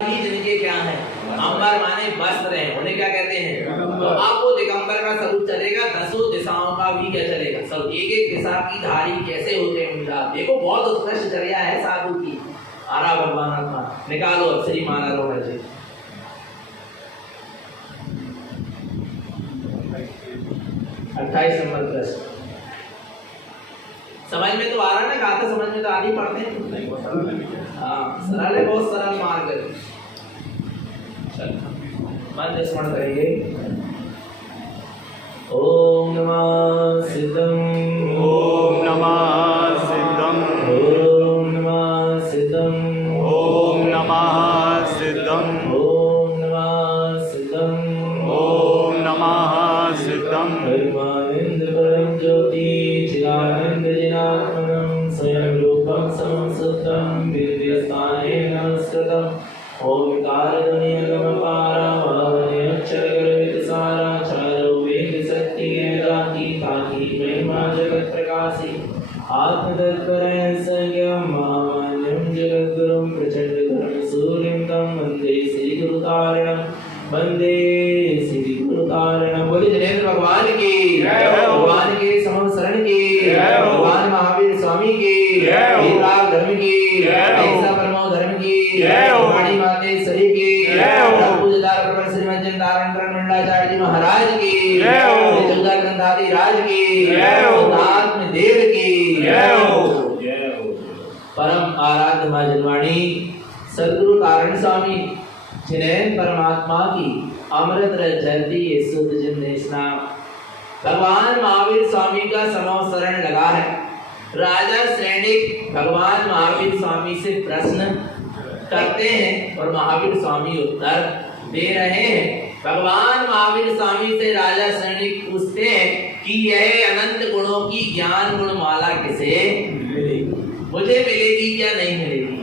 जिनके क्या है अंबर माने वस्त्र है, उन्हें क्या कहते हैं। तो आपको दिगंबर का स्वरूप चलेगा, दसों दिशाओं का भी क्या चलेगा, सब एक एक दिशा की धारी कैसे होते हैं। देखो बहुत उत्कृष्ट चर्या है साधु की। आरा भगवान आत्मा निकालो श्री माना लो है 28 नंबर प्रश्न। समझ में तो आ रहा है ना, गाथा समझ में तो आगे पढ़ते हैं। हाँ सरल है, बहुत सरल मार्ग है। मंत्र स्मरण करिए। ओम नमः सिद्धं, ओम नमः सिद्धं, ओम नमः सिद्धं, ओम नमः सिद्धं, ओम नमः सिद्धं, ओम नमः सिद्धं। परमानंद परम ज्योति चिदानंद जिनात्मनं स्वयं रूपं समं सुद्धं दिव्यस्थाने नमस्कृतम्। ओंकार ध्वनि अगम पारावार अक्षर गर्वित सारा चारो वेद सत्य वेदांती ताकि महिमा जगत प्रकाशी आत्म तत्पर संज्ञम महामान्यम जगद्गुरुं प्रचंड धर्म सूर्यं तं वंदे श्री गुरुतारिणं, वंदे श्री गुरुतारिणं। बोलिए जिनेंद्र भगवान की जय हो, भगवान के समम शरण की जय हो, भगवान महावीर स्वामी की जय हो, वीरराग धर्म की जय हो, ऐसा परमो धर्म की जय हो, वाणी माते सरी की जय हो, पूजदार प्रवर श्रीमंजन धारण करण मंडलाचार्य जी महाराज की जय हो, चौदह ग्रंथादि राज की जय हो, आत्म देव की जय हो, जय हो। परम आराध्य मां जनवाणी सद्गुरु तारण स्वामी जिन्हें परमात्मा की अमृत रस जलती ये शुद्ध जिन्नेशना भगवान महावीर स्वामी का समो शरण लगा है। राजा सैनिक भगवान महावीर स्वामी से प्रश्न करते हैं और महावीर स्वामी उत्तर दे रहे हैं। भगवान महावीर स्वामी से राजा सैनिक पूछते हैं कि यह अनंत गुणों की ज्ञान गुण माला किसे मिलेगी, मुझे मिलेगी क्या नहीं मिलेगी।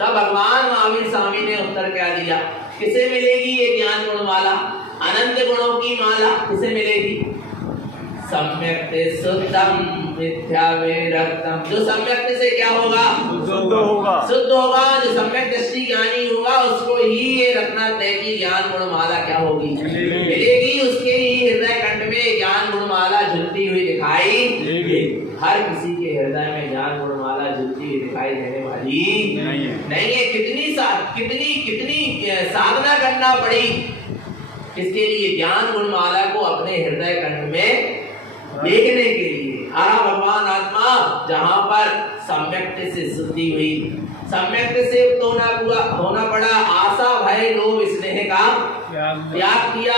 तब भगवान महावीर स्वामी ने उत्तर क्या दिया, किसे मिलेगी ये ज्ञान गुण माला, अनंत गुणों की माला किसे मिलेगी। सम्यक शुद्धम मिथ्या विरक्तम, जो सम्यक से क्या होगा, शुद्ध होगा, शुद्ध होगा। जो सम्यक दृष्टि ज्ञानी होगा उसको ही ये रखना तय कि ज्ञान गुण माला क्या होगी मिलेगी। उसके ही हृदय कंठ में ज्ञान गुण माला झुलती हुई दिखाई देगी। हर किसी के हृदय में ज्ञान गुण माला झुलती हुई दिखाई देने वाली नहीं है। कितनी साधना करना पड़ी इसके लिए, ज्ञान गुण माला को अपने हृदय कंठ में देखने के लिए। आरा भगवान आत्मा जहाँ पर सम्यक से शुद्धि हुई, सम्यक से होना पड़ा, आशा भय लोभ स्नेह का त्याग किया।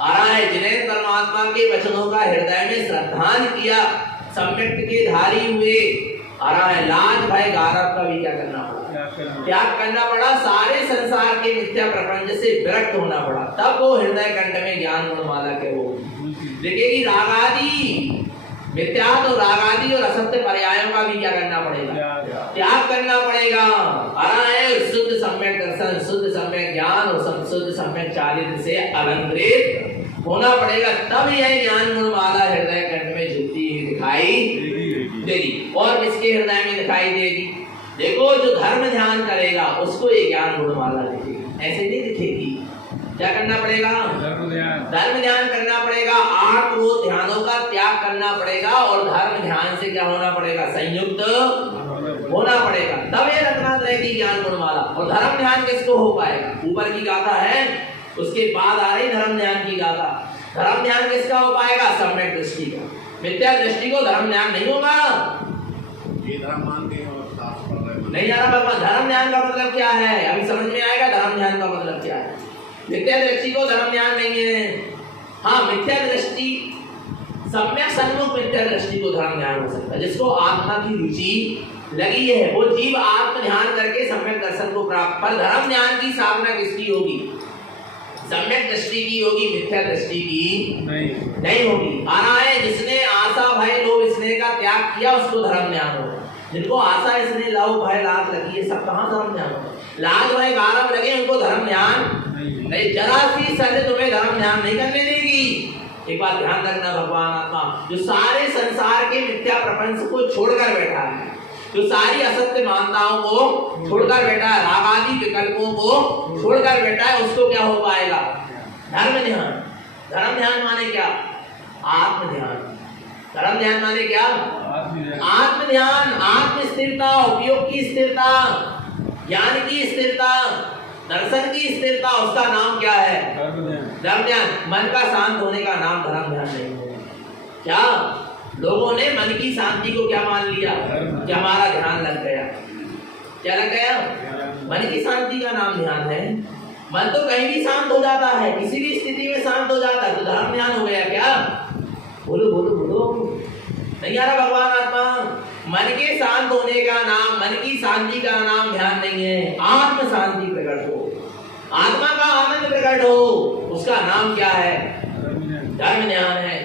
आरा है जिन्हें परमात्मा के वचनों का हृदय में श्रद्धान किया, सम्यक के धारी हुए। आरा है लाज भय गारव का भी क्या करना पड़ा, त्याग करना पड़ा। सारे संसार के मिथ्या प्रपंच से विरक्त होना पड़ा, तब वो हृदय कंठ में ज्ञान गुण माला के वो देखेगी। रागादि मिथ्या तो रागादि और असत्य पर्यायों का भी क्या करना पड़ेगा, त्याग करना पड़ेगा। आरा है शुद्ध सम्यक दर्शन, शुद्ध सम्यक ज्ञान और शुद्ध सम्यक चारित्र से अलंकृत होना पड़ेगा, तब यह ज्ञान गुण माला हृदय कंठ में झुलती हुई दिखाई देगी। और किसके हृदय में दिखाई देगी, देखो जो धर्म ध्यान करेगा उसको ये ज्ञान गुण माला दिखेगी, ऐसे नहीं दिखेगी। क्या करना पड़ेगा, धर्म ध्यान करना पड़ेगा। 8 क्रोध ध्यानों का त्याग करना पड़ेगा और धर्म ध्यान से क्या होना पड़ेगा, संयुक्त होना पड़ेगा, तब ये रखना रहेगी ज्ञान गुण माला। और धर्म ध्यान किसको हो पाएगा, ऊपर की गाथा है उसके बाद आ रही धर्म ध्यान की गाथा। धर्म ध्यान किसका हो पाएगा, सम्यक दृष्टि का। मिथ्या दृष्टि को धर्म ध्यान नहीं होगा। ये धर्म मान के नहीं आ रहा भगवान, धर्म ध्यान का मतलब क्या है अभी समझ में आएगा। धर्म ध्यान का मतलब क्या है, मिथ्या दृष्टि को धर्म ध्यान नहीं है। हाँ मिथ्या दृष्टि, सम्यक सन्मुख मिथ्या दृष्टि को धर्म ध्यान हो सकता है। जिसको आत्मा की रुचि लगी है वो जीव आत्म ध्यान करके सम्यक दर्शन को प्राप्त। पर धर्म ध्यान की साधना किसकी होगी, सम्यक दृष्टि की होगी, मिथ्या दृष्टि की नहीं होगी। आना है जिसने आशा भय लोभ स्नेह का त्याग किया उसको धर्म ध्यान होगा। जिनको आशा स्नेह लोभ भय लाभ लगी है सब कहाँ धर्म ध्यान होगा। लाज भय गारव लगे उनको धर्म ध्यान नहीं। जरा सी सज तुम्हें धर्म ध्यान नहीं करने देगी। एक बात ध्यान रखना, भगवान आत्मा जो सारे संसार के मिथ्या प्रपंच को छोड़कर बैठा है, तो सारी असत्य मान्यताओं को छोड़कर बैठा है, राग आदि विकल्पों को छोड़कर बैठा है, उसको क्या हो पाएगा? धर्म ध्यान। धर्म ध्यान माने क्या? आत्म ध्यान। धर्म ध्यान माने क्या? आत्म ध्यान, आत्म स्थिरता, उपयोग की स्थिरता, ज्ञान की स्थिरता, दर्शन की स्थिरता, उसका नाम क्या है? धर्म ध्यान। मन का शांत होने का नाम धर्म ध्यान नहीं है। क्या लोगों ने मन की शांति को क्या मान लिया? कि हमारा ध्यान लग गया। क्या लग गया? मन की शांति का नाम ध्यान है। मन तो कहीं भी शांत हो जाता है, किसी भी स्थिति में शांत हो जाता है, तो धर्म ध्यान हो गया क्या? बोलो बोलो बोलो, नहीं आ रहा भगवान आत्मा? मन के शांत होने का नाम, मन की शांति का नाम ध्यान नहीं है। आत्म शांति प्रकट हो, आत्मा का आनंद प्रकट हो, उसका नाम क्या है? धर्म ध्यान है।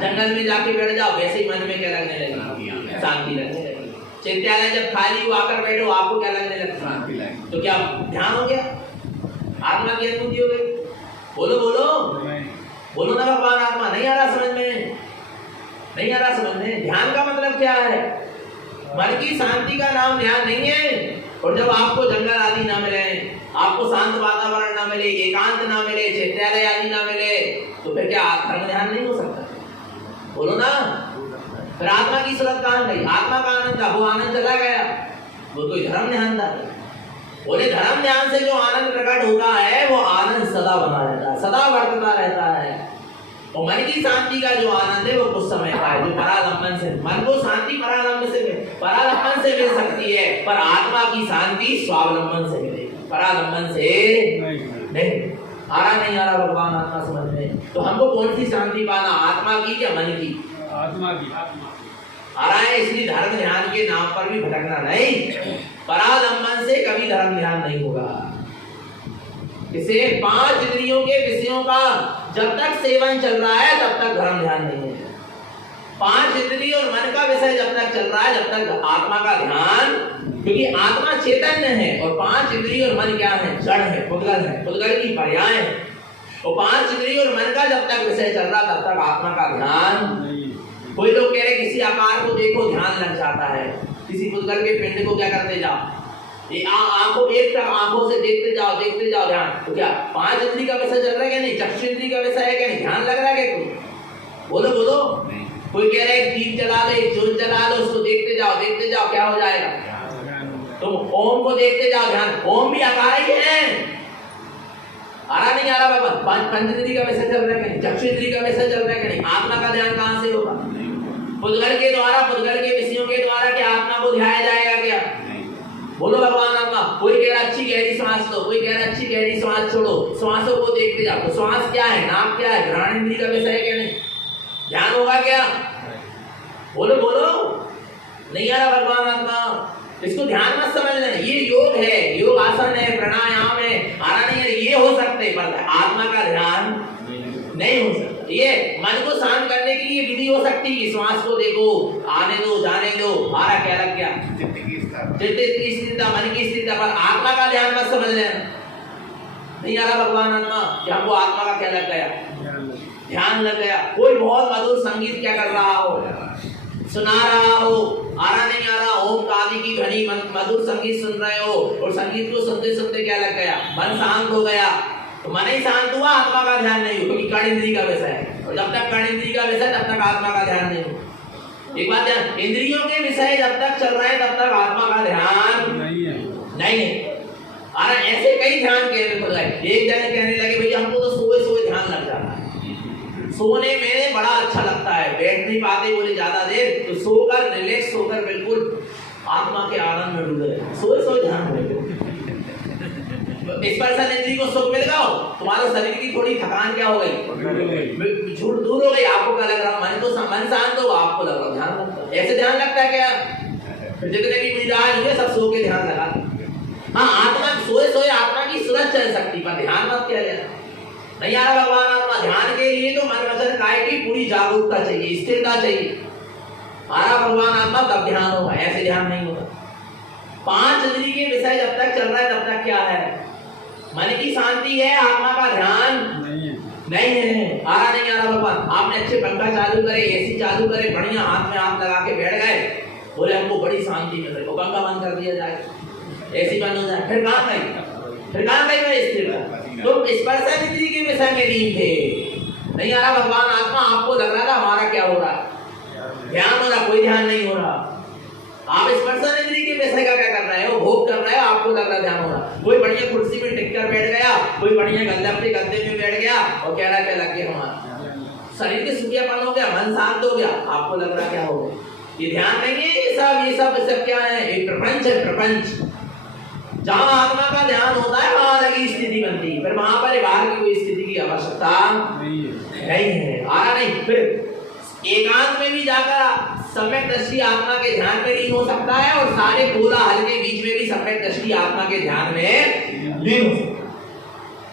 जंगल में जाके बैठ जाओ, वैसे ही मन में क्या लगने लगेगा? शांति लगने लगेगी। चिंतालय जब खाली हो आकर बैठो, आपको क्या लगने लगता? तो क्या ध्यान हो गया? आत्मा की अनुभूति हो गई। बोलो बोलो बोलो ना भगवान आत्मा। नहीं आ रहा समझ में? नहीं आ रहा समझ में? ध्यान का मतलब क्या है? मन की शांति का नाम ध्यान नहीं है। और जब आपको जंगल आदि ना मिले, आपको शांत वातावरण ना मिले, एकांत ना मिले, चिंतालय आदि ना मिले, तो फिर क्या धर्म ध्यान नहीं हो सकता? बोलो ना। फिर आत्मा की सूरत कहां गई? आत्मा का आनंद था, वो आनंद चला गया, वो कोई धर्म ध्यान था? बोले धर्म ध्यान से जो आनंद प्रकट होता है, वो आनंद सदा बना रहता है, सदा वर्तता रहता है। और मन की शांति का जो आनंद है, वो कुछ समय का है, जो परालंबन से, मन को शांति परालंबन से मिल सकती है, पर आत्मा की शांति स्वावलंबन से मिलेगी, परालंबन से नहीं। आ रहा नहीं आ रहा भगवान आत्मा समझ में? तो हमको कौन सी शांति पाना? आत्मा की या मन की? आत्मा की। आ रहा है। इसलिए धर्म ध्यान के नाम पर भी भटकना नहीं। परालंबन से कभी धर्म ध्यान नहीं होगा। इसे 5 इंद्रियों के विषयों का जब तक सेवन चल रहा है, तब तक धर्म ध्यान नहीं है। 5 इंद्रिय और मन का विषय जब तक चल रहा है, जब तक आत्मा का ध्यान, क्योंकि आत्मा चैतन्य है और 5 इंद्रिय और मन क्या है? जड़ है, पुद्गल है, पुद्गल की पर्याय है। और 5 इंद्रिय और मन का जब तक विषय चल रहा, तब तक आत्मा का ध्यान। कोई लोग कह रहे किसी आकार को देखो ध्यान लग जाता है, किसी पुद्गल के पिंड को क्या करते जाओ, ये आंखों एक तरफ आंखों से देखते जाओ ध्यान। तो क्या 5 इंद्रिय का विषय चल रहा है क्या? नहीं। चक्षु इंद्रिय का विषय है क्या? नहीं। ध्यान लग रहा है क्या? कोई बोलो बोलो। कोई कह रहा है दीप जला दे, ज्योत जला लो, उसको देखते जाओ, क्या हो जाएगा? तुम ओम को देखते जाओ, ध्यान। ओम भी आकार ही है। आ रहा नहीं आ रहा बाबा? 5 इंद्रिय का विषय चल रहा है क्या? चक्षु इंद्रिय का विषय चल रहा है क्या? नहीं। आत्मा का ध्यान कहां से होगा? पुद्गल के द्वारा, पुद्गल के विषयों के द्वारा क्या आत्मा को ध्याया जाएगा क्या? बोलो भगवान आत्मा। कोई कह रहा अच्छी गहरी सांस लो, कोई कह रहा अच्छी गहरी सांस छोड़ो, श्वासों को देखते जाओ। तो श्वास क्या है? नाक क्या है? घ्राण इंद्रिय का विषय है क्या? नहीं। ध्यान होगा क्या? बोलो बोलो। नहीं आ रहा भगवान आत्मा? इसको ध्यान मत समझ लेना, ये योग है, योग आसन है, प्राणायाम है। आ रहा नहीं है, ये हो सकते, पर आत्मा का ध्यान नहीं हो सकता। ये मन को शांत करने के लिए विधि हो सकती है, श्वास को देखो, आने दो, जाने दो। हमारा क्या लग गया? चित्त की स्थिरता, मन की स्थिरता, पर आत्मा का ध्यान मत समझ लेना। नहीं आ रहा भगवान आत्मा? कि हमको आत्मा का क्या लग गया? ध्यान लग गया। कोई बहुत मधुर संगीत क्या कर रहा हो, सुना रहा हो, आ रहा नहीं आ रहा, ओम आदि की ध्वनि, मधुर संगीत सुन रहे हो, और संगीत को सुनते सुनते क्या लग गया? मन शांत हो गया। तो मन ही शांत हुआ, आत्मा का ध्यान नहीं हुआ, क्योंकि कर्ण इंद्रिय का विषय है। और जब तक कर्ण इंद्रिय का विषय, तब तक आत्मा का ध्यान नहीं हुआ। एक बात ध्यान, इंद्रियों के विषय जब तक चल रहे हैं, तब तक आत्मा का ध्यान नहीं है। अरे ऐसे कई ध्यान कहने पड़ गए। एक जन कहने लगे भैया हमको तो सोए ध्यान लग जाता है, सोने में बड़ा अच्छा लगता है, बैठ नहीं पाते बोले ज्यादा देर, तो सोकर रिलैक्स होकर बिल्कुल आत्मा के आनंद में डूबे, सोए ध्यान में। स्पर्शन इंद्रिय को सुख मिल गया, तुम्हारे शरीर की थोड़ी थकान क्या हो गई, झूठ दूर हो गई। आपको क्या लग रहा? मन शांत हो, आपको लग रहा ध्यान लगता है। ऐसे ध्यान लगता है क्या? जितने भी मिजाज हुए सब सो के ध्यान लगा। हाँ, आत्मा सोए आत्मा की सूरत चल सकती, पर ध्यान मत क्या लेना। नहीं आ रहा भगवान आत्मा? ध्यान के लिए तो मन वचन काया की पूरी जागरूकता चाहिए, स्थिरता चाहिए। आ रहा भगवान आत्मा तब ध्यान होगा, ऐसे ध्यान नहीं होगा। 5 इंद्रिय के विषय जब तक चल रहा है, तब तक क्या है? मन की शांति है, आत्मा का ध्यान नहीं है। आ रहा नहीं आ रहा भगवान? आपने अच्छे पंखा चालू करे, एसी चालू करे, बढ़िया हाथ में हाथ लगा के बैठ गए, बोले हमको बड़ी शांति मिल रही, गंगा बंद कर दिया जाए, ऐसी बंद हो जाए। फिर कहाँ गई मैं स्थिरता? तुम स्पर्श इंद्रिय के विषय में लीन थे, नहीं आ रहा भगवान आत्मा, आपको लग रहा था हमारा क्या हो रहा है, ध्यान हो रहा, कोई ध्यान नहीं हो रहा। आप स्पर्श इंद्रिय के विषय का क्या कर रहे हो, भोग कर रहे हो, आपको लग रहा ध्यान हो रहा। कोई बढ़िया कुर्सी में टिक कर बैठ गया, कोई बढ़िया गद्दे में बैठ गया और कह रहा क्या लग गया, हमारा शरीर के सूख्यापन हो गया, मन शांत हो गया, आपको लग रहा क्या हो गया। ये ध्यान नहीं है, ये सब क्या है, एक प्रपंच है, प्रपंच। जहां आत्मा का ध्यान होता है वहां अलग ही स्थिति बनती है, फिर वहां पर बाहर की कोई स्थिति की आवश्यकता नहीं है। आ रहा नहीं, फिर एकांत में भी जाकर सम्यक दृष्टि आत्मा के ध्यान में लीन हो सकता है, और सारे कोलाहल के बीच में भी सम्यक दृष्टि आत्मा के ध्यान में लीन हो सकता है।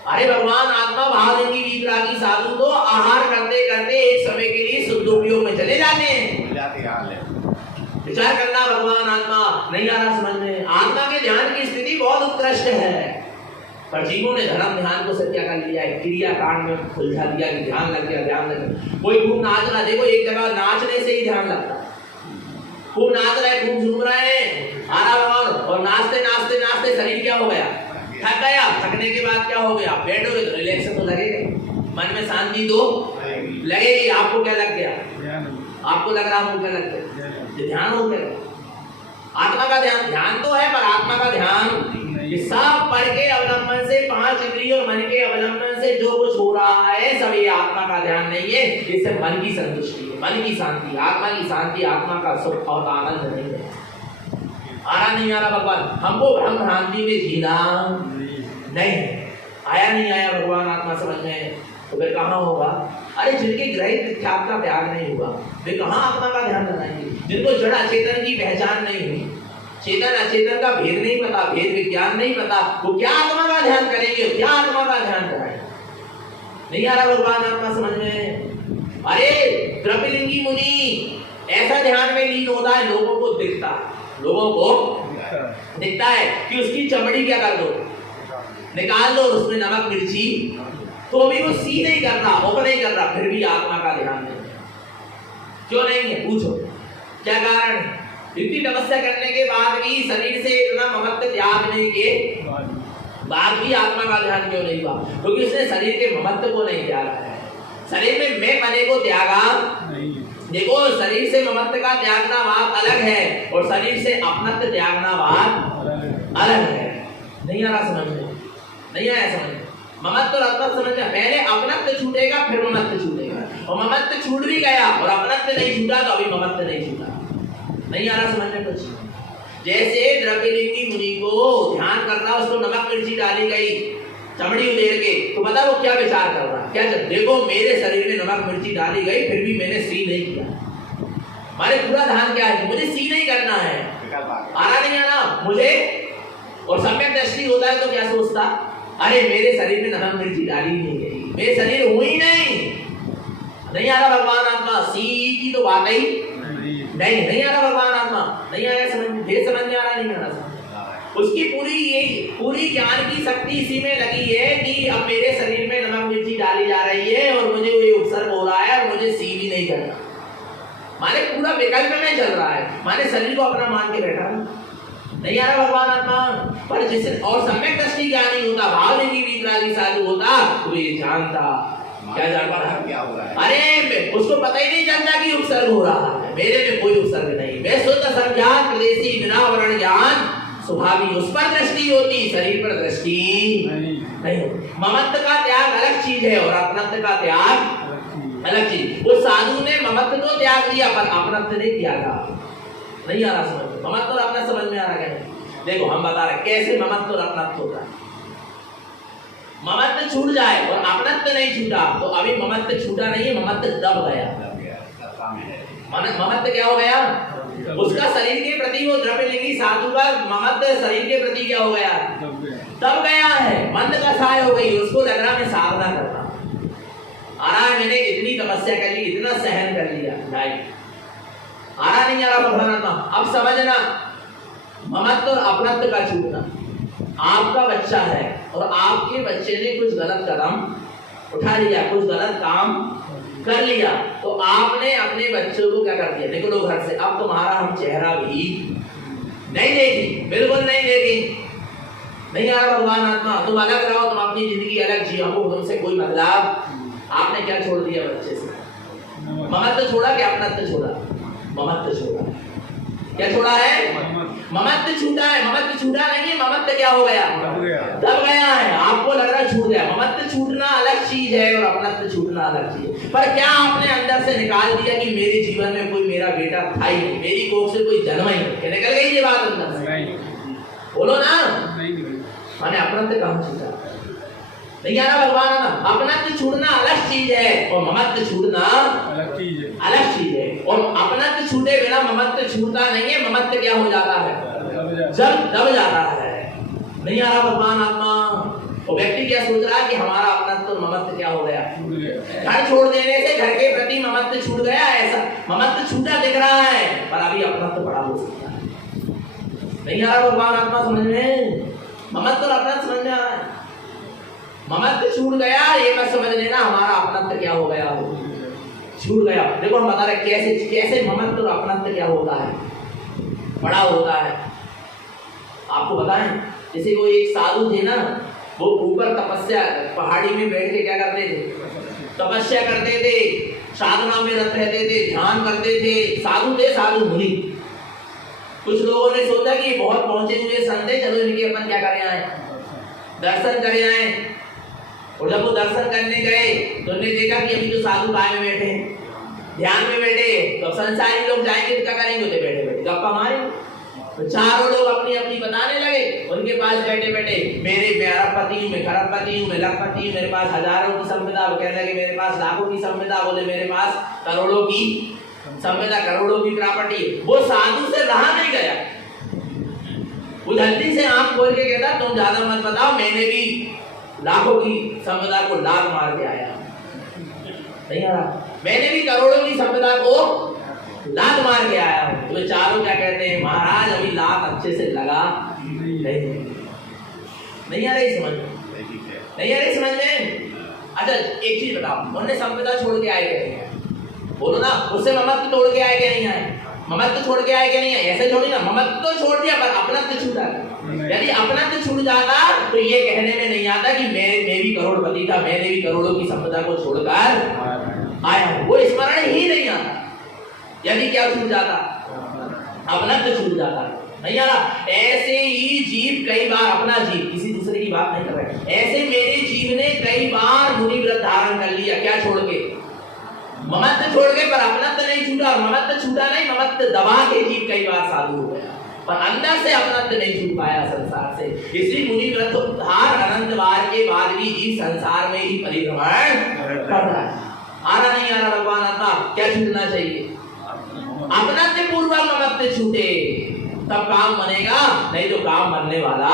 अरे भगवान आत्मा महालिंगी वीतरागी साधु तो आहार करते करते एक समय के लिए शुद्धोपयोग में चले जाते हैं। विचार करना, भगवान आत्मा नहीं आ रहा समझ में। आत्मा के ध्यान की स्थिति बहुत उत्कृष्ट है, पर जीवों ने धर्म ध्यान को सत्या कर लिया है, क्रिया कांड में उलझा दिया कि ध्यान लग गया, ध्यान लग गया। कोई खूब नाच रहा, देखो एक जगह नाचने से ही ध्यान लगता है, खूब नाच रहे, खूब झूम रहे हैं, आ रहा भगवान, और नाचते नाचते नाचते शरीर क्या हो गया, थक गया। थकने के बाद क्या हो गया, बैठोगे तो रिलैक्स तो लगेगा, मन में शांति तो लगेगी। आपको क्या लग गया, आपको लग रहा है क्या लग गया, ध्यान हो गया। आत्मा का ध्यान तो है, पर आत्मा का ध्यान सब पढ़ के अवलंबन से, 5 इंद्रिय और मन के अवलंबन से जो कुछ हो रहा है सब ये आत्मा का ध्यान नहीं है, इससे मन की संतुष्टि है, मन की शांति, आत्मा की शांति, आत्मा का सुख और आनंद नहीं है। आ रहा नहीं आ रहा भगवान, हमको भ्रम भ्रांति में जीना नहीं, आया नहीं आया भगवान आत्मा समझ में, तो फिर कहाँ होगा। अरे जिनके ग्रहित मिथ्यात्व का त्याग नहीं हुआ वे कहाँ आत्मा का ध्यान लगाएंगे। जिनको जड़ अचेतन की पहचान नहीं हुई, चेतन अचेतन का भेद नहीं पता, भेद विज्ञान नहीं पता, वो क्या आत्मा का ध्यान करेंगे, क्या आत्मा का ध्यान कराएंगे। नहीं आ रहा भगवान आत्मा समझ में। अरे द्रव्यलिंगी मुनि ऐसा ध्यान में लीन होता है, लोगों को दिखता है, लोगों को दिखता है कि उसकी चमड़ी क्या कर दो, निकाल दो, उसमें नमक मिर्ची, तो भी वो सी नहीं कर रहा, वो नहीं कर रहा, फिर भी आत्मा का ध्यान नहीं है। क्यों नहीं है, पूछो क्या कारण है। इतनी तपस्या करने के बाद भी, शरीर से इतना ममत्व त्याग नहीं के बाद भी आत्मा का ध्यान क्यों नहीं हुआ, क्योंकि उसने शरीर के ममत्व को नहीं त्यागा है, शरीर में मैं पने को त्यागा नहीं। देखो शरीर से ममत्व का त्यागना बात अलग है, और शरीर से अपनत्व त्यागना बात अलग है। नहीं आ रहा समझ में, नहीं आया समझ में। ममत्व और अपनत्व समझ में, पहले अपनत्व छूटेगा फिर ममत्व छूटेगा, और ममत्व छूट भी गया और अपनत्व नहीं छूटा तो अभी ममत्व नहीं छूटा। नहीं आ रहा समझ में कुछ। जैसे द्रव्यलिंगी मुनि को ध्यान करना, उसको नमक मिर्ची डाली गई चमड़ी उधेड़ के, तो पता वो क्या विचार कर रहा है, क्या जब देखो मेरे शरीर में नमक मिर्ची डाली गई फिर भी मैंने सी नहीं किया, हमारे पूरा ध्यान क्या है, मुझे सी नहीं करना है, आ रहा नहीं आना मुझे। और सम्यक दृष्टि होता है तो क्या सोचता, अरे मेरे शरीर में नमक मिर्ची डाली नहीं गई, मेरे शरीर हुई नहीं आ रहा भगवान आत्मा, सी की तो बात ही नहीं आ रहा भगवान आत्मा, नहीं आया समझ में, समझ में आ रहा, नहीं आ रहा समझ। उसकी पूरी ज्ञान की शक्ति इसी में लगी है कि अब मेरे शरीर में नमक मिर्ची डाली जा रही है और मुझे ये उपसर्ग हो रहा है और मुझे सी भी नहीं करना, माने पूरा विकल्प में चल रहा है, माने शरीर को अपना मान के बैठा। नहीं आ रहा भगवान आत्मा, पर जिससे और सम्यक दृष्टि ज्ञानी होता, भाव की वीतरागी साधु होता, तो ये जानता, क्या जानता है क्या हो रहा है। अरे उसको पता ही नहीं चलता कि उपसर्ग हो रहा है, मेरे में कोई उपसर्ग नहीं, मैं शुद्ध संज्ञान प्रदेशी निरावरण ज्ञान स्वाभाविक, उस पर दृष्टि होती, शरीर पर दृष्टि नहीं होती। ममत्व का त्याग अलग चीज है और अपनत्व का त्याग अलग चीज। उस साधु ने ममत्व तो त्याग दिया पर अपनत्व नहीं त्यागा। नहीं आ रहा समझ, ममत्व और अपना समझ में आ रहा क्या। देखो हम बता रहे कैसे ममत्व और अपनत्व होता है। ममत्व छूट जाए और अपनत्व नहीं छूटा, तो अभी ममत्व छूटा नहीं है, ममत्व दब गया। ममत्व क्या हो गया, उसका शरीर के प्रति, वो द्रव्यलिंगी साधु का ममत्व शरीर के प्रति क्या हो गया, दब गया है, मंद कसाय हो गई, उसको लग रहा मैं साधना कर रहा हूं, आ रहा है मैंने इतनी तपस्या कर ली, इतना सहन कर लिया, आ रहा नहीं आ रहा भगवान आत्मा। अब समझना, ममत्व और अपनत्व का छूटना। आपका बच्चा है और आपके बच्चे ने कुछ गलत कदम उठा लिया, कुछ गलत काम कर लिया, तो आपने अपने बच्चों को क्या कर दिया, निकलो घर से, अब तुम्हारा हम चेहरा भी नहीं देखेंगे, बिल्कुल नहीं देखेंगे। नहीं आ रहा भगवान आत्मा, तुम अलग रहो, तुम अपनी जिंदगी अलग जियो, हमको तुमसे कोई मतलब। आपने क्या छोड़ दिया बच्चे से? ममत्व छोड़ा कि अपनत्व छोड़ा? ममत्व छोड़ा। क्या छोड़ा है? ममत्व छूटा है। ममत्व छूटा नहीं है, ममत्व क्या हो गया? दब गया है। आपको लग रहा है छूट गया। ममत्व छूटना अलग चीज है और अपनत्व छूटना अलग चीज है। पर क्या आपने अंदर से निकाल दिया कि मेरे जीवन में कोई मेरा बेटा था ही नहीं, मेरी कोख से कोई जन्म ही नहीं? क्या निकल गई ये बात अंदर से? बोलो ना। मैंने अपनत्व कहाँ छूटा? नहीं आ रहा भगवान आना। अपनत्व छूटना अलग चीज है और ममत्व छूटना अलग चीज है। और अपनत्व छूटे बिना ममत्व छूटता नहीं है। ममत्व क्या हो जाता है? जब दब जाता है। नहीं आ रहा भगवान आत्मा। और व्यक्ति क्या सोच रहा है कि हमारा अपनत्व और ममत्व क्या हो गया? घर छोड़ देने से घर के प्रति ममत्व छूट गया, ऐसा ममत्व छूटा दिख रहा है, पर अभी अपनत्व बड़ा हो सकता है। नहीं आ रहा भगवान आत्मा समझ में? ममत्व और अपनत्व समझ में आ रहा है? ममत्व छूट गया, ये मत समझ लेना हमारा अपनत्व क्या हो गया, छूट गया। देखो हम बता रहे कैसे कैसे ममत्व और अपनत्व क्या होता है, बड़ा होता है। आपको बताएं, जैसे कोई एक साधु थे ना, वो ऊपर तपस्या पहाड़ी में बैठ के क्या करते थे? तपस्या करते थे, साधना में रत रहते थे, ध्यान करते थे। साधु थे, साधु मुनि। कुछ लोगों ने सोचा कि बहुत पहुंचे हुए संत है, चलो इनके अपन क्या करें आए, दर्शन करें आए। और जब वो दर्शन करने गए तो उन्होंने देखा कि अभी तो साधु काय में बैठे हैं, ध्यान में बैठे। तो संसारी लोग जाएंगे तो क्या करेंगे? उसे बैठे बैठे गप्पा मारेंगे। तो चारों लोग अपनी अपनी बताने लगे उनके पास बैठे बैठे, मैं अरबपति हूँ, मैं खरबपति हूँ, मैं लखपति हूँ, मेरे पास हजारों की संपदा। वो कहने लगे मेरे पास लाखों की संपदा, बोले मेरे पास करोड़ों की संपदा, करोड़ों की प्रॉपर्टी। वो साधु से रहा नहीं गया, वो जल्दी से आंख खोल के कहता तुम ज्यादा मत बताओ, मैंने भी लाखों की संपदा को लात मार के आया। नहीं आ रहा? मैंने भी करोड़ों की संपदा को लात मार के आया हूं। तो चारों क्या कहते हैं? महाराज अभी लात अच्छे से लगा नहीं आ रही समझ में? नहीं आ रही समझ में? अच्छा एक चीज बताओ, उन्होंने संपदा छोड़ के आए क्या? बोलो ना। उससे ममत्व तोड़ के आए क्या नहीं आए? ममत्व छोड़ के आए क्या नहीं आए? ऐसे छोड़ी ना, ममत्व तो छोड़ दिया पर अपनत्व छूटा। यदि अपनत्व छूट जाता तो ये कहने में नहीं आता कि मैं भी करोड़पति था, मैंने भी करोड़ों की संपदा को छोड़कर आया हूं। वो स्मरण ही नहीं आता यदि क्या छूट जाता? अपनत्व छूट जाता। नहीं आ रहा? ऐसे ही जीव कई बार, अपना जीव, किसी दूसरे की बात नहीं कर रहे, ऐसे मेरे जीव ने कई बार मुनि व्रत धारण कर लिया। क्या छोड़ के? ममत्व छोड़ के, पर अपनत्व नहीं छूटा। और ममत्व छूटा नहीं, ममत्व दबा के जीव कई बार साधु हो गया, पर अंदर से अपनत्व नहीं छूट पाया संसार से। इसलिए मुनि व्रत उद्धार अनंत बार के बाद भी जीव संसार में ही परिभ्रमण कर रहा है। आ रहा नहीं आ रहा भगवान आत्मा? क्या छूटना चाहिए? अपनत्व पूर्वक ममत्व छूटे तब काम बनेगा, नहीं तो काम बनने वाला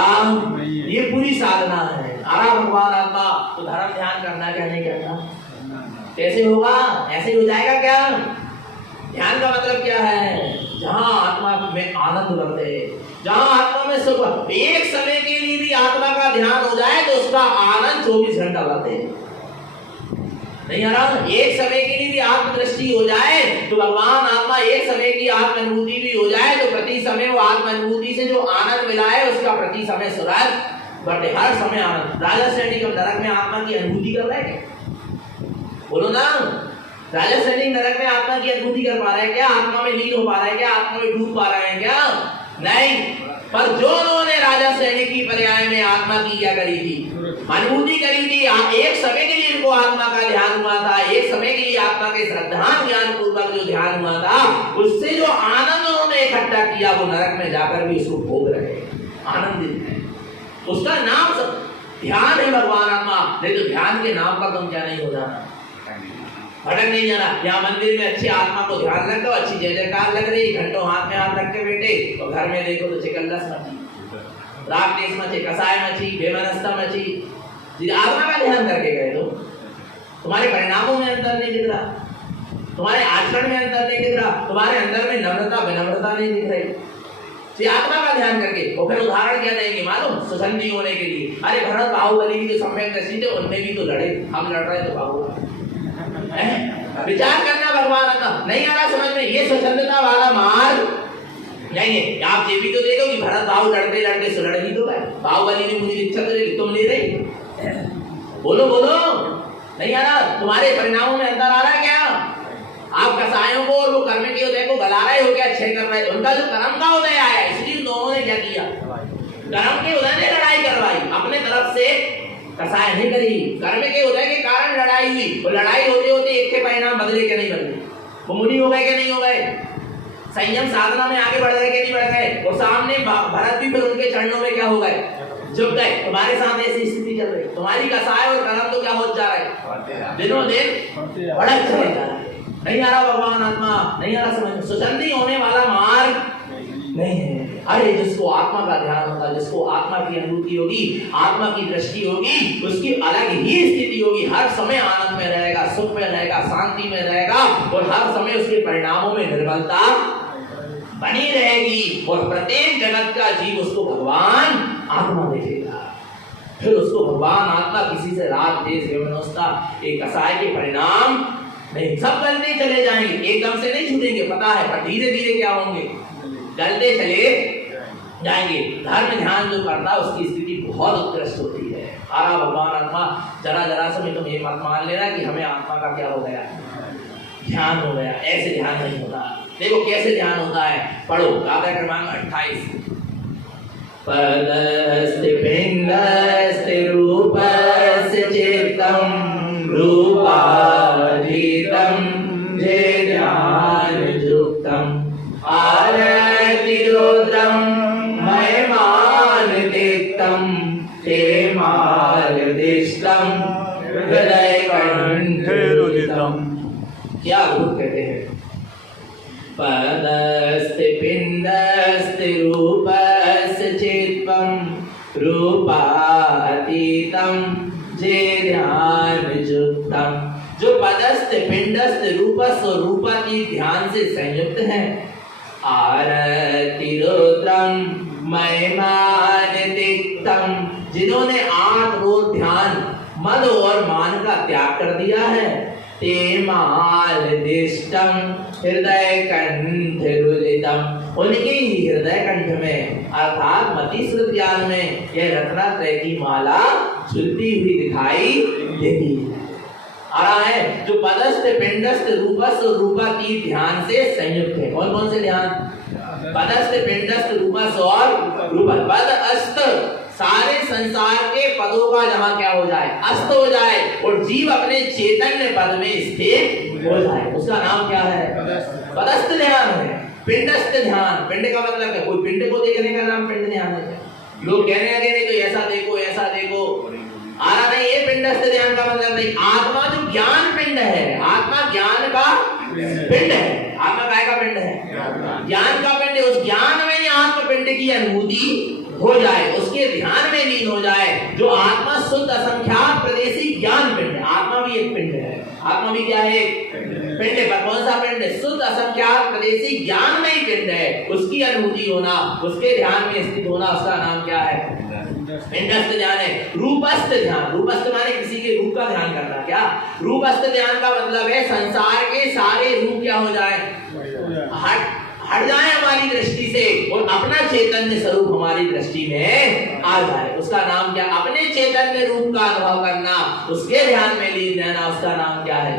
ये पूरी साधना है। आ रहा भगवान आत्मा? तो धर्म ध्यान करना क्या नहीं करना? कैसे होगा? ऐसे ही हो जाएगा क्या? ध्यान का मतलब क्या है? जहां आत्मा में आनंद बढ़े, जहां आत्मा में सुख, एक समय के लिए भी आत्मा का ध्यान हो जाए तो उसका आनंद 24 घंटा बढ़ते। नहीं आ रहा? एक समय के लिए भी आत्मदृष्टि हो जाए तो भगवान आत्मा, एक समय की आत्म अनुभूति भी हो जाए तो प्रति समय वो आत्म अनुभूति से जो आनंद मिला है उसका प्रति समय सुरत बढ़े। हर समय आनंद। राजा श्रेणी के नरक में आत्मा की अनुभूति कर रहे हैं? बोलो ना। राजा श्रेणी नरक में आत्मा की अनुभूति कर पा रहे हैं क्या? आत्मा में लीन हो पा रहे हैं क्या? आत्मा में डूब पा रहे हैं क्या? नहीं। पर जो उन्होंने राजा श्रेणी की पर्याय में आत्मा की क्या करी थी? अनुभूति करी थी। एक समय के लिए इनको आत्मा का ध्यान हुआ था, एक समय के लिए आत्मा के श्रद्धान ज्ञान पूर्वक जो ध्यान हुआ था, उससे जो आनंद उन्होंने इकट्ठा किया वो नरक में जाकर भी उसको भोग रहे हैं, आनंदित है। उसका नाम ध्यान है भगवान आत्मा। नहीं तो ध्यान के नाम पर तुम क्या नहीं हो जाना, भटक नहीं जाना। यहाँ मंदिर में अच्छी आत्मा को ध्यान रख दो, अच्छी जय जयकार लग रही, घंटों हाथ में हाथ रख के बैठे, और घर में देखो तो चिकल्लस मची, राग देश मची, कसाय मची, बेमनस्ता मची। आत्मा का ध्यान करके गए तो तुम्हारे परिणामों में अंतर नहीं दिख रहा, तुम्हारे आचरण में अंतर नहीं दिख रहा, तुम्हारे अंदर में नम्रता विनम्रता नहीं दिख रही। आत्मा का ध्यान करके। और फिर उदाहरण क्या देंगे मालूम? सुगंधी होने के लिए। अरे भरत बाहुबली की जो सम्यक दृष्टि थे उनमें भी तो लड़े, हम लड़ रहे तो बाहुबली विचार करना भगवान आता नहीं आ रहा समझ में, ये स्वच्छंदता वाला मार्ग नहीं है। आप ये भी तो देखो कि भरत भाव लड़ते लड़ते सुलड़ ही तो गए, बाहुबली ने मुझे इच्छा करे तुम ले रही, बोलो बोलो, नहीं आ रहा तुम्हारे परिणामों में अंतर आ रहा है क्या? आप कसायों को और वो कर्म के उदय को गला रहे हो क्या, अच्छे कर रहे, उनका जो कर्म का उदय आया, इसलिए दोनों ने क्या किया, कर्म के उदय ने लड़ाई करवाई, अपने तरफ से कसाय नहीं करी, कर्म के उदय के कारण लड़ाई हुई, और लड़ाई होते होते एक के परिणाम बदले के नहीं बदले, वो मुनि हो गए कि नहीं हो गए, संयम साधना में आगे बढ़ गए कि नहीं बढ़ गए, और सामने भरत भी फिर उनके चरणों में क्या हो गए, झुक गए। तुम्हारे साथ ऐसी स्थिति चल रही, तुम्हारी कसाय और कर्म तो क्या हो जा रहा है, दिनों दिन बढ़त चले जा रहा है, नहीं आ रहा भगवान आत्मा, नहीं आ रहा समझ में, सुचंदी होने वाला मार्ग नहीं है। अरे जिसको आत्मा का ध्यान होगा, जिसको आत्मा की अनुभूति होगी, आत्मा की दृष्टि होगी, उसकी अलग ही स्थिति होगी, हर समय आनंद में रहेगा, सुख में रहेगा, शांति में रहेगा, और हर समय उसके परिणामों में निर्बलता बनी रहेगी, और प्रत्येक जगत का जीव उसको भगवान आत्मा देखेगा, फिर उसको भगवान आत्मा किसी से राग देश व्यवस्था एक कसाय के परिणाम नहीं, सब गलते चले जाएंगे, एकदम से नहीं छूटेंगे, पता है, पर धीरे धीरे क्या होंगे, गलते चले जाएंगे। धर्म ध्यान जो करता है उसकी स्थिति बहुत उत्कृष्ट होती है। आरा भगवान आत्मा जरा जरा से तुम ये मत मान लेना कि हमें आत्मा का क्या हो गया, ध्यान हो गया, ऐसे ध्यान नहीं होता। देखो कैसे ध्यान होता है, पढ़ो गाथा क्रमांक 28, पदस्ते पिंडस्ते रूपस्य चित्तम रूपाधीतम जे ध्यान युक्तम आरति रुद्रम महिमान दीप्तम ते मार्गदिष्टम हृदय कंठरुदितम। क्या अद्भुत कहते हैं, पदस्ते पिंडस्ते रूपस्य चित्तम रूपातीतम जे ध्यान युक्तम। जो पदस्थ पिंडस्थ रूपस्थ और रूपातीत ध्यान से संयुक्त है, आरति रुद्रम महिमान दीप्तम, जिन्होंने 8 रोज ध्यान मद और मान का त्याग कर दिया है, ते मार्गदिष्टम हृदय कंठरुदितम, उनके ही हृदय कंठ में अर्थात मति श्रुत ज्ञान में यह रत्नात्रय की माला झुलती हुई दिखाई देती है। आ रहा है जो पदस्थ पिंडस्थ रूपस्थ और रूपातीत ध्यान से संयुक्त है। कौन कौन से ध्यान, पदस्थ पिंडस्थ रूपस्थ और रूपस्थ। पद अस्त सारे संसार के पदों का जहां क्या हो जाए, अस्त हो जाए, और जीव अपने चैतन्य पद में स्थित हो जाए, उसका नाम क्या है, पदस्थ ध्यान है। पिंडस्थ ध्यान, पिंड का मतलब है कोई पिंड को देखने का नाम पिंड ध्यान है। लोग कहने लगे नहीं तो ऐसा देखो ऐसा देखो, आ रहा नहीं, ये पिंडस्थ ध्यान का मतलब नहीं। आत्मा जो ज्ञान पिंड है, आत्मा ज्ञान का पिंड है, आत्मा काय का पिंड है, ज्ञान का पिंड है। उस ज्ञान में ही आत्म पिंड की अनुभूति हो जाए, उसके ध्यान में लीन हो जाए, जो आत्मा शुद्ध असंख्यात प्रदेशी ज्ञान पिंड है। आत्मा भी एक पिंड है, आत्मा भी क्या है, पिंड है। पर कौन सा पिंड है, शुद्ध असंख्यात प्रदेशी ज्ञान में ही पिंड है। उसकी अनुभूति होना, उसके ध्यान में स्थित होना, उसका नाम क्या है, पिंडस्थ ध्यान है। रूपस्थ ध्यान, रूपस्थ माने किसी के रूप का ध्यान करना। क्या रूपस्थ ध्यान का मतलब है, संसार के सारे रूप क्या हो जाए, हट जाए हमारी दृष्टि से, और अपना चैतन्य स्वरूप हमारी दृष्टि में आ जाए। उसका नाम क्या, अपने चैतन्य रूप का अनुभव करना, उसके ध्यान में लीन रहना, उसका नाम क्या है,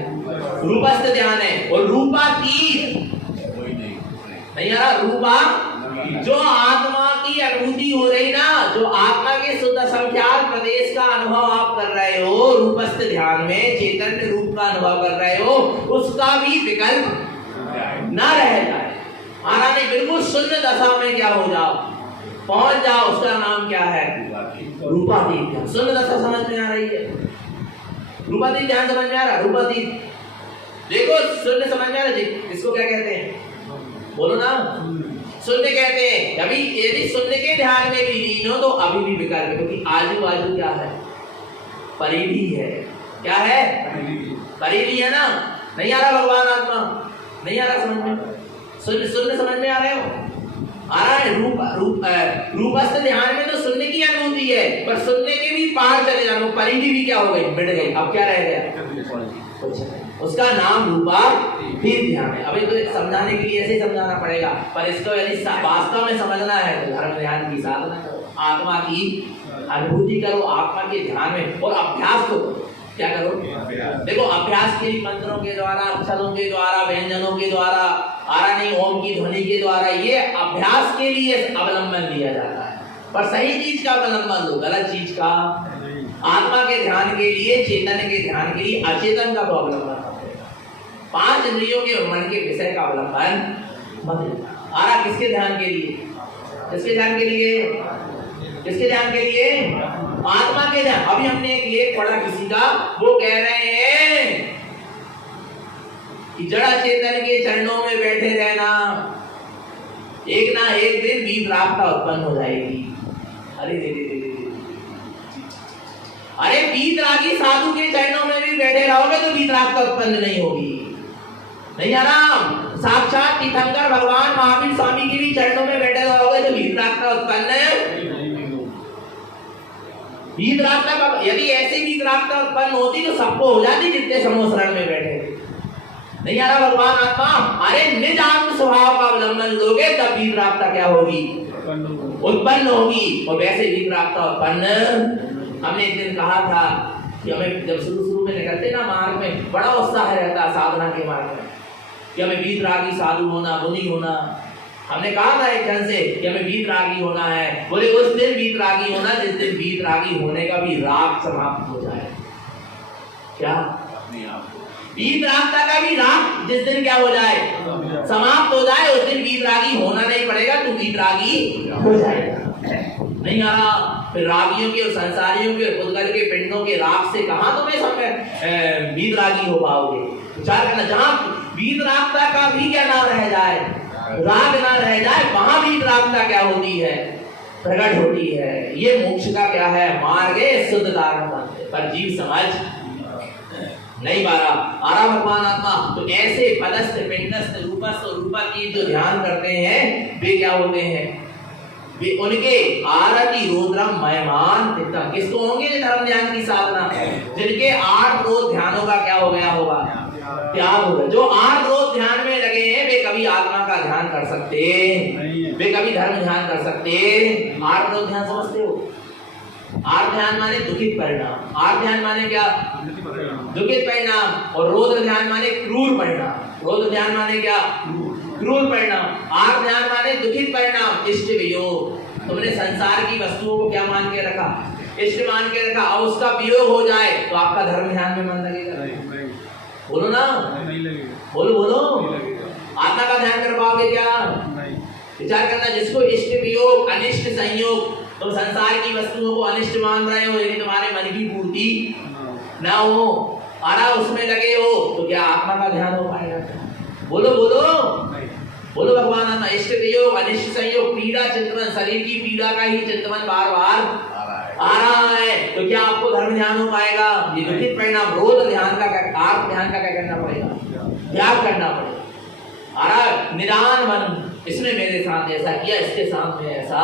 रूपस्थ ध्यान है। और रूपातीत नहीं आ रहा, रूपा जो आत्मा की अनुभूति हो रही ना, जो आत्मा के शुद्ध असंख्यात प्रदेश का अनुभव आप कर रहे हो, रूपस्थ ध्यान में चैतन्य रूप का अनुभव कर रहे हो, उसका भी विकल्प ना रह जाए। आना नहीं, बिल्कुल शून्य दशा में क्या हो जाओ, पहुंच जाओ, उसका नाम क्या है, रूपातीत ध्यान। शून्य दशा समझ में आ रही है, रूपातीत ध्यान समझ में आ रहा, रूपातीत देखो शून्य समझ में आ रहा, इसको क्या कहते हैं, बोलो ना, शून्य कहते हैं। अभी यदि शून्य के ध्यान में भी लीन हो तो अभी भी विकल्प है, क्योंकि आजू बाजू क्या है, परिधि है। क्या है, परिधि है ना। नहीं आ रहा भगवान आत्मा, नहीं आ रहा समझ में, शून्य शून्य समझ में आ रहे हो, आ रहा है। रूपस्थ ध्यान में तो शून्य की अनुभूति है, पर शून्य के भी पार चले जाना, परिधि भी क्या हो गई, मिट गई। अब क्या रह गया, उसका नाम रूपा ही ध्यान है। अभी तो समझाने के लिए ऐसे ही समझाना पड़ेगा, पर इसको यदि वास्तव में समझना है तो धर्म ध्यान की साधना करो, आत्मा की अनुभूति करो, आत्मा के ध्यान में, और अभ्यास को करो। क्या करो? देखो, अभ्यास के लिए मंत्रों के द्वारा, अक्षरों के द्वारा, व्यंजनों के द्वारा, आरा नहीं ओम की ध्वनि के द्वारा, ये अभ्यास के लिए अवलंबन लिया जाता है। पर सही चीज का अवलंबन लो, गलत चीज का। आत्मा के ध्यान के लिए, चेतन के ध्यान के लिए अचेतन का अवलंबन मत लेना। 5 इंद्रियों के मन के विषय का अवलंबन मत लेना। आरा किसके ध्यान के लिए? किसके ध्यान के लिए? किसके ध्यान के लिए? आत्मा के ध्यान। अभी हमने एक लेख पढ़ा किसी का, वो कह रहे हैं कि जड़ा चेतन के चरणों में बैठे रहना, एक ना एक दिन वीतरागता उत्पन्न हो जाएगी। अरे अरे वीतरागी साधु के चरणों में भी बैठे रहोगे तो वीतरागता उत्पन्न नहीं होगी। नहीं आराम, साक्षात तीर्थंकर भगवान महावीर स्वामी के भी चरणों में बैठे रहोगे तो वीतरागता उत्पन्न। वीतरागता, यदि ऐसी वीतरागता उत्पन्न होती तो सबको हो जाती जितने समूह शरण में बैठे थे। नहीं आ रहा भगवान आत्मा, अरे निज आत्म स्वभाव का अवलंबन लोगे तब वीतरागता क्या होगी? उत्पन्न होगी। और वैसे वीतरागता उत्पन्न, हमने एक दिन कहा था कि हमें जब शुरू में निकलते ना मार्ग में, बड़ा उत्साह रहता साधना के मार्ग में कि हमें वीतरागी साधु होना, मुनि होना। हमने कहा था एक जन से कि हमें वीतरागी होना है। बोले उस दिन वीतरागी होना जिस दिन वीतरागी होने का भी राग समाप्त हो जाए। क्या? वीतरागता का भी राग जिस दिन क्या हो जाए? समाप्त हो जाए। उस दिन वीतरागी होना नहीं पड़ेगा, तू वीतरागी हो जाएगा। नहीं आ रहा, फिर रागियों के और संसारियों के और पुद्गल के पिंडों के राग से कहां तुम्हें वीतरागी हो पाओगे? विचार करना, जहां वीतरागता का भी क्या ना रह जाए, राग ना रह जाए, वहां वीतरागता क्या होती है? प्रकट होती है। ये मोक्ष का क्या है? मार्ग है, शुद्ध धारण। पर जीव समझ नहीं पारा। आरा भगवान आत्मा तो ऐसे पदस्थ पिंडस्थ रूपस्थ और रूपा की जो ध्यान करते हैं वे क्या होते हैं? वे उनके आरती रुद्रम महिमान चित्तम। किसको होंगे ये धर्म ध्यान की साधना? जिनके 8 रोज ध्यानों का क्या हो गया होगा? त्याग होगा। जो 8 रोज ध्यान में लगे हैं वे कभी आत्मा का ध्यान कर सकते, वे कभी धर्म ध्यान कर सकते। 8 रोज ध्यान समझते हो? 8 ध्यान माने दुखित परिणाम। 8 ध्यान माने क्या? दुखित परिणाम। और रौद्र ध्यान माने क्रूर परिणाम। रौद्र ध्यान माने क्या? क्रूर परिणाम। 8 ध्यान माने दुखित परिणाम। इष्ट वियोग। तुमने संसार की वस्तुओं को क्या मान के रखा? इष्ट मान के रखा। अब उसका वियोग हो जाए तो आपका धर्म ध्यान में मन लगेगा? बोलो ना, बोलो बोलो। आत्मा का ध्यान कर पाओगे क्या? विचार करना, जिसको इष्ट वियोग अनिष्ट संयोग, तुम संसार की वस्तुओं को अनिष्ट मान रहे हो, यदि तुम्हारे मन की पूर्ति ना हो, आरा उसमें लगे हो, तो क्या आत्मा का ध्यान हो पाएगा? बोलो बोलो बोलो भगवान आत्मा। इष्ट वियोग अनिष्ट संयोग, पीड़ा चिंतन, शरीर की पीड़ा का ही चिंतन बार बार आ रहा है, तो क्या आपको धर्म ध्यान हो पाएगा? ये दुखित परिणाम। रोध ध्यान का आत्म ध्यान का क्या करना पड़ेगा? त्याग करना पड़ेगा। आरा निदान मन, इसने मेरे साथ ऐसा किया, इसके साथ में ऐसा,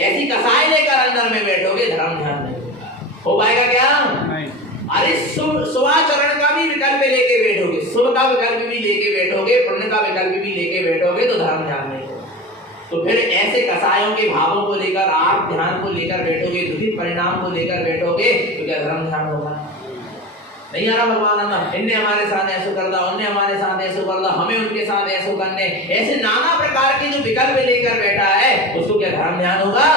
ऐसी कसाई लेकर अंदर में बैठोगे, धर्म ध्यान नहीं हो पाएगा क्या? अरे शुभाचरण का भी विकल्प लेके बैठोगे, शुभ का विकल्प भी लेके बैठोगे, पुण्य का विकल्प भी लेके बैठोगे तो धर्म ध्यान नहीं होगा। तो फिर ऐसे कसायों के भावों को लेकर आप ध्यान को लेकर बैठोगे, दुखित परिणाम को लेकर बैठोगे तो क्या धर्म ध्यान होगा? नहीं आ रहा भगवान आना, इनने हमारे साथ ऐसा कर दिया, उनने हमारे साथ ऐसा कर दिया, हमें उनके साथ ऐसा करने, ऐसे नाना प्रकार के जो विकल्प लेकर बैठा है उसको क्या धर्म ध्यान होगा?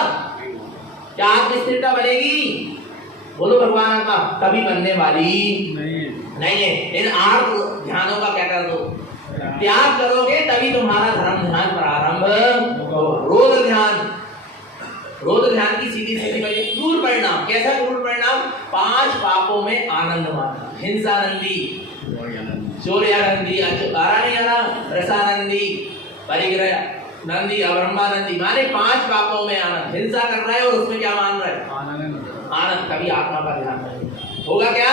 क्या आत्मस्थिरता बनेगी? बोलो भगवान आत्मा, कभी बनने वाली नहीं है। इन 8 ध्यानों का क्या कर दो? त्याग करोगे तभी तुम्हारा धर्म ध्यान प्रारंभ होगा। रोध ध्यान, रोध ध्यान की सीधी सीधी बात। क्रूर परिणाम, कैसा क्रूर परिणाम? 5 पापों में आनंद मानना। हिंसानंदी, चौर्यानंदी, रसानंदी, परिग्रह नंदी, अब्रह्मानंदी, माने 5 पापों में आनंद। हिंसा कर रहा है और उसमें क्या मान रहा है? आनंद। कभी आत्मा का ध्यान नहीं होगा क्या?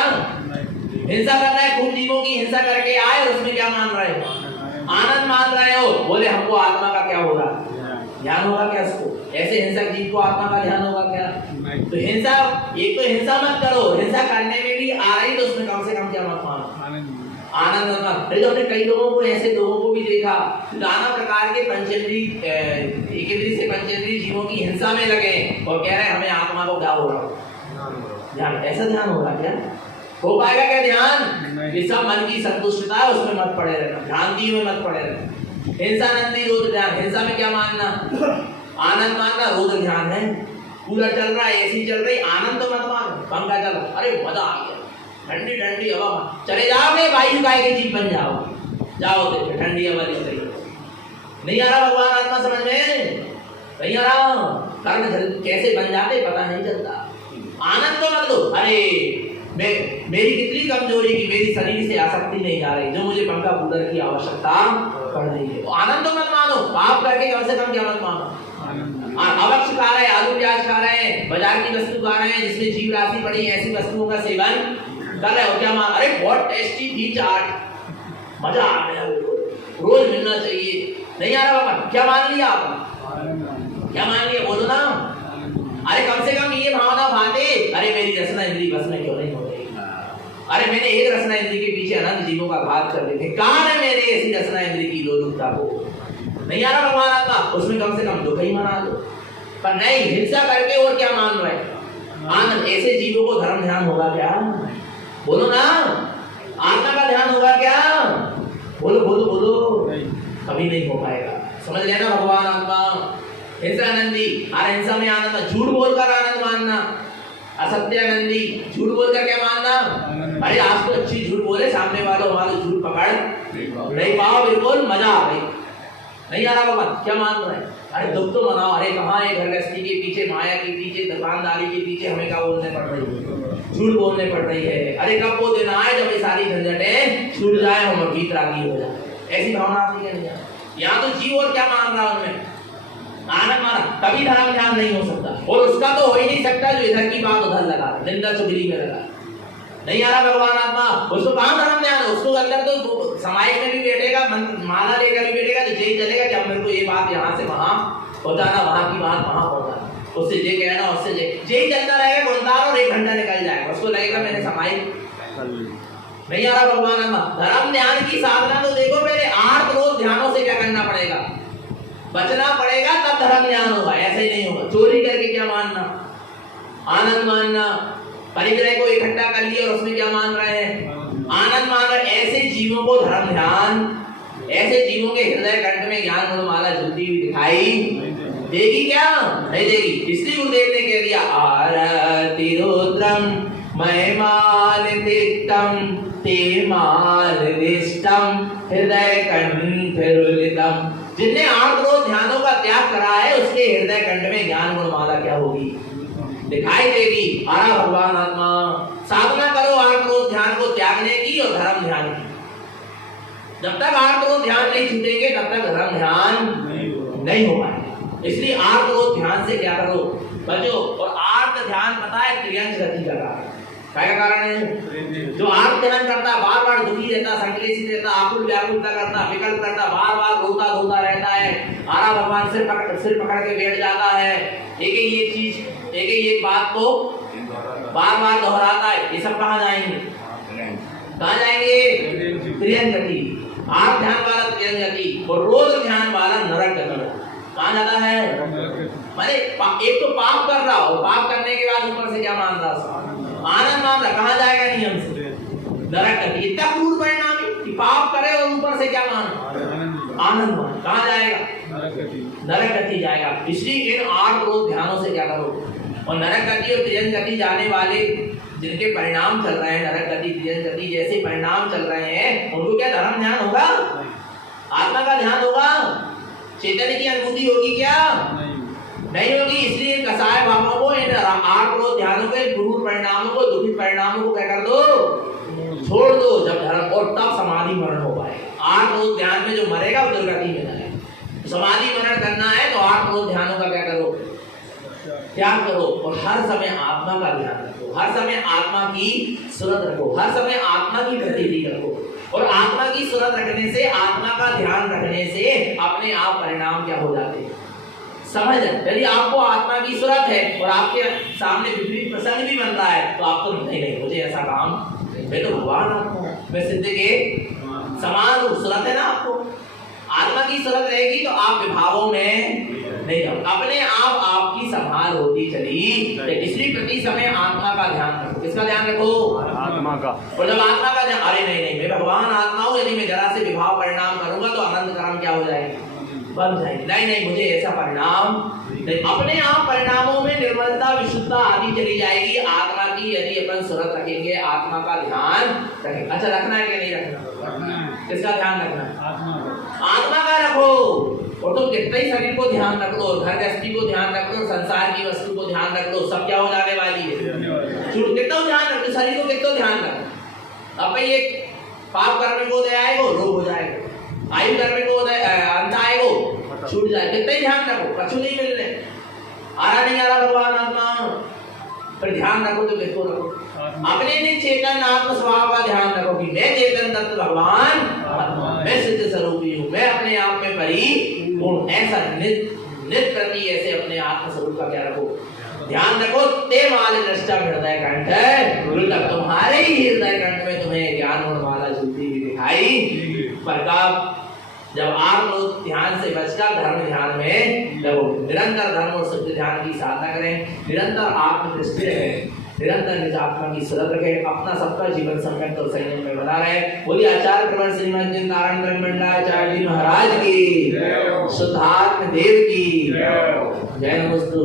हिंसा करना है, खूब जीवों की हिंसा करके आए और उसमें क्या मान रहे हो? आनंद मान रहे हो। बोले हमको आत्मा का क्या होगा? ध्यान होगा क्या इसको? ऐसे हिंसक जीव को आत्मा का ध्यान होगा क्या? तो हिंसा, एक तो हिंसा मत करो, हिंसा करने में भी आ रही तो उसमें कम से कम क्या मत मानो? आनंद अरे तो हमने कई लोगों को, ऐसे लोगों को भी देखा नाना प्रकार के पंचेंद्री से पंचेंद्री जीवों की हिंसा में लगे और कह रहे हैं हमें आत्मा को क्या हो रहा हो ध्यान। ऐसा ध्यान हो रहा क्या? हो पाएगा क्या ध्यान? ये सब मन की संतुष्टता है, उसमें मत पड़े रहना, भ्रांति में मत पड़े रहना। हिंसा नंदी रोध ध्यान। हिंसा में क्या मानना? आनंद मानना। रोध ध्यान है पूरा चल रहा है, एसी चल रही, आनंद तो मत मानो। पंखा चल रहा, अरे मजा आ गया, ठंडी ठंडी हवा, चले जाओ रे वायु गाय के जीव बन जाओ, जाओ देखो ठंडी हवा दिख रही। नहीं आ रहा भगवान आत्मा समझ में? नहीं आ रहा। कर्म कैसे बन जाते पता नहीं चलता। आनंद तो मत दो, अरे मेरी कितनी कमजोरी की, मेरी शरीर से आसक्ति नहीं जा रही, जो मुझे पंखा कूलर की आवश्यकता पड़ रही है। आनंद तो मत मानो, पाप करके कम से कम क्या मत मानो। अवक्ष खा रहे हैं, आलू प्याज खा रहे हैं, बाजार की वस्तु खा रहे हैं जिसमें जीव राशि पड़ी, ऐसी वस्तुओं का सेवन कर रहे हो, क्या मान? अरे बहुत टेस्टी थी चाट, मजा आ गया, रोज मिलना चाहिए। नहीं आ रहा बाबा, क्या मान लिया आपने? क्या मान लिया? बोलो ना। अरे कम से कम ये भावना भाते, अरे मेरी रसना इंद्री बस में क्यों नहीं हो रही? अरे मैंने एक रसना इंद्री के पीछे अनंत जीवों का घात कर देखे, कहां है मेरे ऐसी रसना इंद्री की लोलुपता को? नहीं आ रहा भगवान आत्मा, उसमें कम से कम दुख ही मना दो। पर नहीं, हिंसा करके और क्या मान रहे? आनंद। ऐसे जीवों को धर्म ध्यान होगा क्या? बोलो ना। आत्मा का ध्यान होगा क्या? बोलो बोलो बोलो। कभी नहीं हो पाएगा। समझ लेना भगवान आत्मा। हिंसा आनंदी, अरे हिंसा में आनंद, झूठ बोलकर आनंद मानना। असत्य आनंदी, झूठ बोलकर क्या मानना? अरे आप तो अच्छी झूठ बोले, सामने वालों हमारे झूठ पकड़ नहीं पाओ, बिल्कुल मजा आ गई। नहीं आ रहा बाबा, क्या मान रहे हैं? अरे दुख तो मनाओ। अरे कहाँ है घर गृहस्थी के पीछे, माया के पीछे, दुकानदारी के पीछे हमें क्या बोलने पड़ रही है? झूठ बोलने पड़ रही है। अरे कब वो दिन आए जब ये सारी झंझटें छूट जाए, हम वीतरागी हो जाए। ऐसी भावना आती है नहीं? यहाँ तो जीव और क्या मान रहा उनमें? आनंद माना। कभी धर्म ध्यान नहीं हो सकता, और उसका तो हो ही नहीं सकता जो इधर की बात उधर लगा, निंदा चुगली में लगा। नहीं आ रहा भगवान आत्मा, उसको कहाँ धर्म ध्यान? उसको अंदर तो समाज में भी बैठेगा, माला लेकर भी बैठेगा, तो यही चलेगा कि अब मेरे को ये बात यहाँ से वहां पहुंचाना, वहां की बात वहां पहुंचाना, उससे ये कहना, उससे यही चलता रहेगा घंटा, और 1 घंटा निकल जाएगा, उसको लगेगा मैंने समाज। नहीं आ रहा भगवान आत्मा। धर्म ध्यान की साधना तो देखो, पहले 8 क्रोध ध्यानों से क्या करना पड़ेगा? बचना पड़ेगा, तब धर्म ध्यान होगा। ऐसे ही नहीं होगा। चोरी करके क्या मानना? आनंद मानना। परिग्रह को इकट्ठा कर लिया और उसमें क्या मान रहे हैं? आनंद मान रहे। ऐसे जीवों को धर्म ध्यान, ऐसे जीवों के हृदय कंठ में ज्ञान गुणमाला झूलती हुई दिखाई देगी क्या? नहीं देगी। इसलिए गुरुदेव ने कह दिया, आरति रुद्रम महिमालितम ते मालिष्टम हृदय कंठरुलितम। जिनने 8 क्रोध ध्यानों का त्याग करा है, उसके हृदय कंठ में ज्ञान गुणमाला क्या होगी? दिखाई देगी। आरा भगवान आत्मा। साधना करो 8 क्रोध ध्यान को त्यागने की और धर्म ध्यान की। जब तक 8 क्रोध ध्यान नहीं छूटेंगे, तब तक धर्म ध्यान नहीं हो पाएगा। इसलिए 8 क्रोध ध्यान से क्या करो? बचो। और 8 ध्यान पता है त्रियंश गति का क्या कारण है? जो 8 ध्यान करता, बार बार दुखी रहता, संक्लेशित रहता, आकुल व्याकुलता करता, विकल्प करता, बार बार रोता धोता रहता है। आरा भगवान सिर पकड़ के बैठ जाता है, एक ही एक चीज, एक ही एक बात को बार बार दोहराता है। ये सब कहाँ जाएंगे? कहाँ जाएंगे? त्रियंश गति। 8 ध्यान वाला त्रियंश गति, और रोज ध्यान वाला नरक गति। कहाँ जाता है? माने एक तो पाप कर रहा हो, पाप करने के बाद ऊपर से क्या मान रहा? आनंद मान रहा। कहाँ जाएगा? नियम से नरक गति। इतना क्रूर परिणाम है कि पाप करे और ऊपर से क्या मान? आनंद मान। कहाँ जाएगा? नरक गति जाएगा। इसलिए इन 8 क्रोध ध्यानों से क्या करो? और नरक गति और त्रियंश गति जाने वाले जिनके परिणाम चल रहे हैं, नरक गति त्रियंश गति जैसे परिणाम चल रहे हैं, उनको क्या धर्म ध्यान होगा? आत्मा का ध्यान होगा? चैतन्य की अनुभूति होगी क्या? नहीं होगी। इसलिए कसाय भावों को, इन 8 क्रोध ध्यानों के क्रूर परिणामों को, दुखित परिणामों को क्या कर दो? छोड़ दो। जब धर्म, और तब समाधि मरण हो पाएगा। 8 क्रोध ध्यान में जो मरेगा वो दुर्गति में जाएगा। समाधि मरण करना है तो 8 क्रोध ध्यानों का क्या करो? त्याग करो। और हर समय आत्मा का ध्यान रखो, हर समय आत्मा की सुरत रखो, हर समय आत्मा की प्रतीति रखो। और आत्मा की सुरत रखने से, आत्मा का ध्यान रखने से अपने आप परिणाम क्या हो जाते हैं? समझ, यदि आपको आत्मा की सूरत है और आपके सामने विपरीत प्रसंग भी बन रहा है तो आप तो नहीं मुझे ऐसा काम, मैं तो भगवान आत्मा हूं, मैं सिद्ध के समान हूं। सूरत है ना, आपको आत्मा की सूरत रहेगी तो आप विभावों में नहीं जाओ, अपने आप आपकी संभाल होती चली। इसलिए प्रति समय आत्मा का ध्यान रखो। किसका ध्यान रखो? आत्मा का। और जब आत्मा का ध्यान, अरे नहीं मैं भगवान आत्मा हूं, यदि मैं जरा से विभाव परिणाम करूंगा तो अनंत कर्म क्या हो जाएगी? बन जाएगी। नहीं मुझे ऐसा परिणाम नहीं, अपने आप परिणामों में निर्मलता विशुद्धता आदि चली जाएगी। आत्मा की यदि अपन सूरत रखेंगे, आत्मा का ध्यान रखेंगे। अच्छा, रखना है कि नहीं रखना? किसका ध्यान रखना है? आत्मा का रखो। और तुम कितना ही शरीर को ध्यान रख लो, घर गृहस्थी को ध्यान रख लो, संसार की वस्तु को ध्यान रख लो, सब क्या हो जाने वाली है? छूट। कितना ध्यान रख लो, शरीर को कितना ध्यान रख। अब भाई एक पाप करने को दे आएगो, रोग हो जाएगा। आयु करने को अंत आएगो, छूट जाए। कितना ही ध्यान रखो, कछु नहीं मिलने। आ रहा नहीं आ रहा भगवान आत्मा, पर ध्यान रखो तो किसको रखो? अपने ने चेतन आत्म स्वभाव का ध्यान रखो कि मैं चेतन तत्व भगवान, मैं सिद्ध स्वरूपी हूँ, मैं अपने आप में परिपूर्ण। ऐसा नित प्रति ऐसे अपने आत्म स्वरूप का क्या रखो? ध्यान रखो। ते माल दृष्टा हृदय कंठ, तब तुम्हारे ही हृदय कंठ में तुम्हें ज्ञान और माला झूलती हुई दिखाई। पर जब आप लोग ध्यान से बचकर धर्म ध्यान में लगो, निरंतर धर्म और सत्य ध्यान की साधना करें, निरंतर आत्मदृष्टि रखें, निरंतर निज आत्मा की सूरत रखें, अपना सबका जीवन संकट और संयम में बना रहे। बोलिए आचार्य प्रवर श्रीमद नारायण ब्रह्मंडाचार्य जी महाराज की, शुद्धात्म देव की जय। नमस्तु।